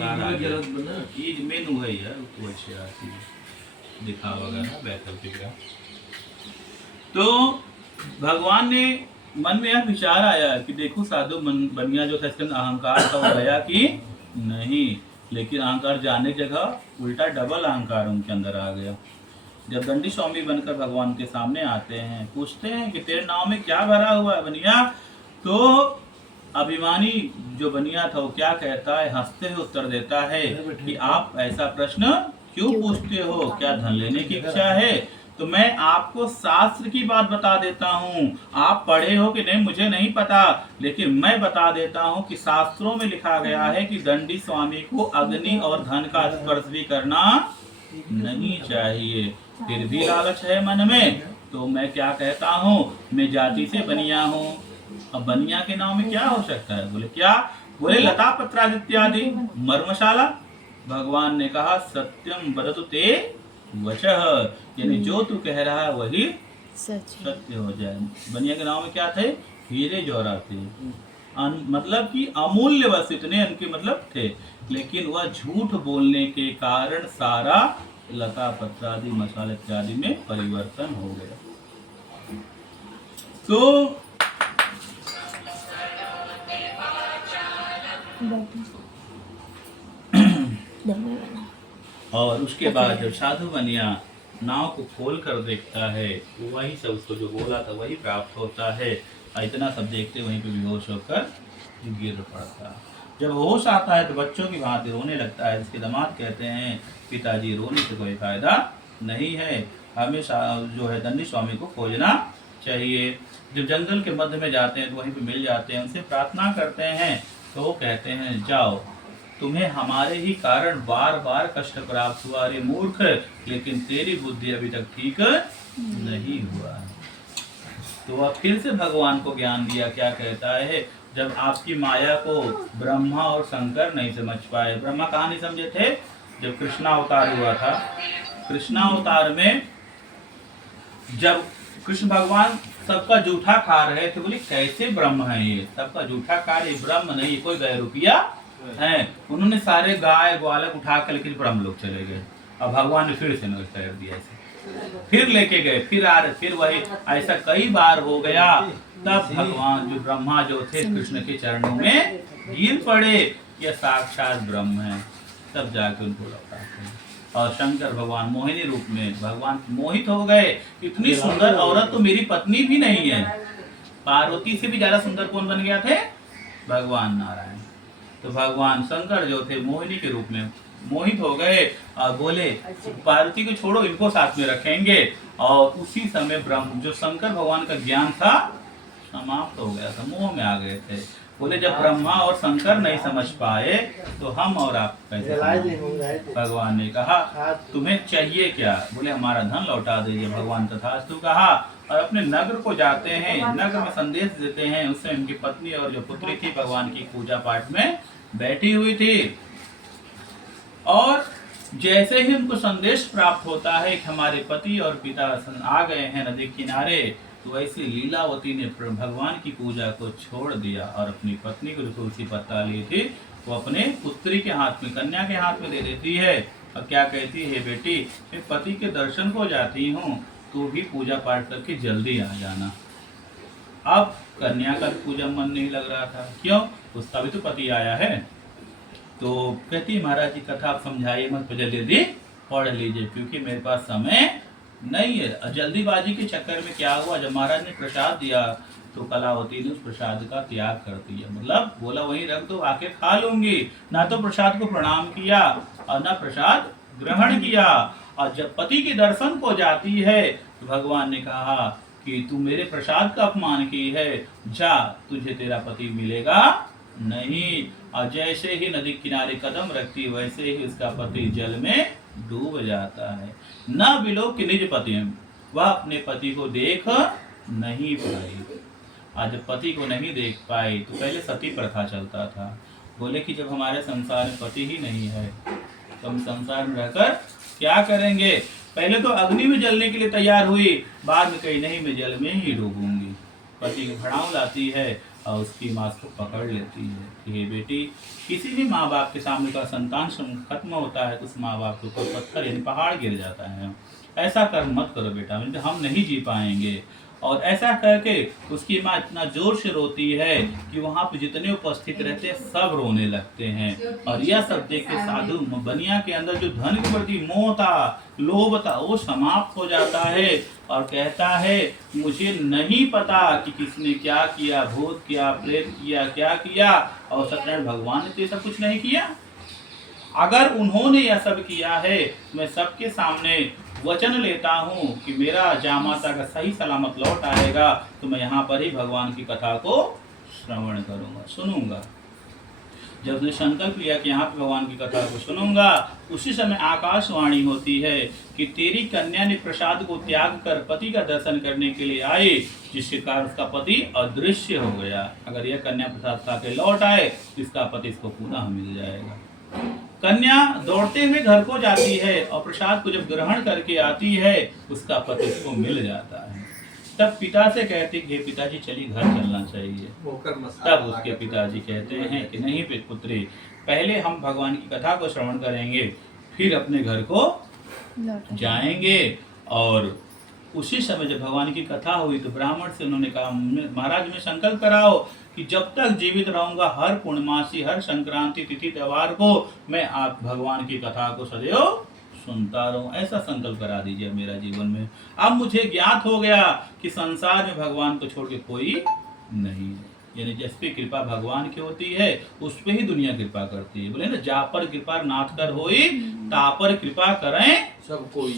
मेनू है यार तो अच्छे आती दिखावागा ना वैकल्पिक का। तो भगवान ने मन में यह विचार आया कि देखो साधु बनिया जो था इसके अंदर अहंकार था वो गया कि नहीं, लेकिन अहंकार जाने की जगह उल्टा डबल अहंकार उनके अंदर आ गया। जब दंडी स्वामी बनकर भगवान के सामने आते हैं, पूछते हैं कि तेरे नाव में क्या भरा हुआ है बनिया, तो अभिमानी जो बनिया था वो क्या कहता है, हंसते हुए उत्तर देता है कि आप ऐसा प्रश्न क्यों पूछते हो, क्या धन लेने की इच्छा है? तो मैं आपको शास्त्र की बात बता देता हूँ, आप पढ़े हो कि नहीं मुझे नहीं पता, लेकिन मैं बता देता हूँ कि शास्त्रों में लिखा गया है कि दंडी स्वामी को अग्नि और धन का स्पर्श भी करना नहीं चाहिए, फिर भी लालच है मन में। तो मैं क्या कहता हूँ, मैं जाति से बनिया हूँ। अब बनिया के नाम में क्या हो सकता है? बोले क्या? बोले लता पत्रादि इत्यादि मर्मशाला। भगवान ने कहा सत्यम वदतु ते वचः, यानी जो तू कह रहा है वही सत्य हो जाए। बनिया के नाम में क्या थे? हीरे जवाहरात थे, मतलब कि अमूल्य वस्तु इतने उनके मतलब थे, लेकिन वह झूठ बोलने के कारण सारा लता पत्रादि मसाले इत्यादि में परिवर्तन हो गया। तो और उसके बाद जब साधु बनिया नाव को खोल कर देखता है, वही सब उसको जो बोला था वही प्राप्त होता है। इतना सब देखते वहीं पे बेहोश होकर गिर पड़ता। जब होश आता है तो बच्चों की भांति रोने लगता है। इसके दामाद कहते हैं पिताजी रोने से कोई फायदा नहीं है, हमेशा जो है दंडी स्वामी को खोजना चाहिए। जब जंगल के मध्य में जाते हैं तो वहीं पे मिल जाते हैं, उनसे प्रार्थना करते हैं तो वो कहते हैं जाओ, तुम्हें हमारे ही कारण बार बार कष्ट प्राप्त हुआ, अरे मूर्ख, लेकिन तेरी बुद्धि अभी तक ठीक नहीं हुआ। तो वह फिर से भगवान को ज्ञान दिया। क्या कहता है, जब आपकी माया को ब्रह्मा और शंकर नहीं समझ पाए, ब्रह्मा कहाँ नहीं समझे थे? जब कृष्णा अवतार हुआ था, कृष्णा अवतार में जब कृष्ण भगवान सबका जूठा खा रहे थे, बोले कैसे ब्रह्म है ये, सबका जूठा खा रहे, ब्रह्म नहीं, कोई गए रुपया है। उन्होंने सारे गाय ग्वालक उठा कर लेकिन ब्रह्म लोग चले गए। अब भगवान ने फिर से नगर कर दिया ऐसे, फिर लेके गए, फिर आ रहे, फिर वही, ऐसा कई बार हो गया। तब भगवान जो ब्रह्मा जो थे कृष्ण के चरणों में गिर पड़े, यह साक्षात ब्रह्म है, तब जाके उनको लौटा। और शंकर भगवान मोहिनी रूप में भगवान मोहित हो गए, इतनी सुंदर औरत तो मेरी पत्नी भी नहीं है। पार्वती से भी ज्यादा सुंदर कौन बन गया थे? भगवान नारायण। तो भगवान शंकर जो थे मोहिनी के रूप में मोहित हो गए और बोले पार्वती को छोड़ो, इनको साथ में रखेंगे। और उसी समय ब्रह्म जो शंकर भगवान का ज्ञान था समाप्त हो गया था, मोह में आ गए थे। बोले जब ब्रह्मा और शंकर नहीं समझ पाए तो हम और आप कैसे? भगवान ने कहा तुम्हें चाहिए क्या? बोले हमारा धन लौटा दीजिए। भगवान तथास्तु कहा और अपने नगर को जाते हैं, नगर में संदेश देते हैं। उससे उनकी पत्नी और जो पुत्री थी भगवान की पूजा पाठ में बैठी हुई थी। और जैसे ही उनको संदेश प्राप्त होता है कि हमारे पति और पिता आ गए हैं नदी किनारे, तो वैसे लीलावती ने भगवान की पूजा को छोड़ दिया और अपनी पत्नी को जो तुलसी पत्ता ली थी वो अपने पुत्री के हाथ में, कन्या के हाथ में दे देती है। और क्या कहती है, बेटी मैं पति के दर्शन को जाती हूँ, तू भी पूजा पाठ करके जल्दी आ जाना। अब कन्या का पूजा मन नहीं लग रहा था, क्यों? उसका भी तो पति आया है। तो कहती महाराज जी कथा आप समझाइए मत, जल्दी पढ़ लीजिए क्योंकि मेरे पास समय नहीं है। जल्दीबाजी के चक्कर में क्या हुआ, जब महाराज ने प्रसाद दिया तो कलावती ने उस प्रसाद का त्याग कर दिया, मतलब बोला वहीं रख दो, आके खा लूंगी। ना तो प्रसाद को प्रणाम किया और ना प्रसाद ग्रहण किया। और जब पति के दर्शन को जाती है तो भगवान ने कहा कि तू मेरे प्रसाद का अपमान की है, जा तुझे तेरा पति मिलेगा नहीं। और जैसे ही नदी किनारे कदम रखती वैसे ही उसका पति जल में डूब जाता है। न बिलो कि निज पति, वह अपने पति को देख नहीं पाई। आज जब पति को नहीं देख पाई तो पहले सती प्रथा चलता था। बोले कि जब हमारे संसार में पति ही नहीं है तो हम संसार में रहकर क्या करेंगे? पहले तो अग्नि में जलने के लिए तैयार हुई, बाद में कही नहीं मैं जल में ही डूबूंगी। पति की भड़ाऊ लाती है और उसकी माँ उसको पकड़ लेती है कि हे बेटी, किसी भी माँ बाप के सामने का संतान खत्म होता है तो उस माँ बाप के ऊपर पत्थर यानी पहाड़ गिर जाता है। ऐसा कर्म मत करो बेटा, हम नहीं जी पाएंगे। और ऐसा करके उसकी माँ इतना जोर से रोती है कि वहाँ पे जितने उपस्थित रहते हैं सब रोने लगते हैं। और यह सब देख के साधु बनिया के अंदर जो धन के प्रति मोह था, लोभ था, वो समाप्त हो जाता है और कहता है मुझे नहीं पता कि किसने क्या किया, भूत किया, प्रेत किया, क्या किया, और सत्यनारायण भगवान ने तो ये सब कुछ नहीं किया। अगर उन्होंने यह सब किया है, मैं सबके सामने वचन लेता हूँ कि मेरा जामाता का सही सलामत लौट आएगा तो मैं यहाँ पर ही भगवान की कथा को श्रवण करूँगा, सुनूंगा। जब उसने संकल्प लिया कि यहाँ पे भगवान की कथा को सुनूंगा, उसी समय आकाशवाणी होती है कि तेरी कन्या ने प्रसाद को त्याग कर पति का दर्शन करने के लिए आए, जिसके कारण उसका पति अदृश्य हो गया। अगर यह कन्या प्रसाद खा के लौट आए तो इसका पति इसको पुनः मिल जाएगा। कन्या दौड़ते हुए घर को जाती है और प्रसाद को जब ग्रहण करके आती है उसका पति इसको मिल जाता है। तब पिता से कहते कि पिताजी चलिए घर चलना चाहिए। तब उसके पिताजी कहते हैं कि नहीं पुत्री, पहले हम भगवान की कथा को श्रवण करेंगे, फिर अपने घर को जाएंगे। और उसी समय जब भगवान की कथा हुई तो ब्राह्मण से उन्होंने कहा महाराज मैं संकल्प कराओ कि जब तक जीवित रहूंगा हर पूर्णमासी, हर संक्रांति तिथि त्योहार को मैं आप भगवान की कथा को सदैव सुनता रहूं। ऐसा संकल्प करा दीजिए मेरा जीवन में। अब मुझे ज्ञात हो गया कि संसार में भगवान को छोड़ के कोई नहीं है। यानी जिस पे कृपा भगवान की होती है उस पे ही दुनिया कृपा करती है। बोले ना, जा पर कृपा नाथ कर होई, ता पर कृपा करें सब कोई।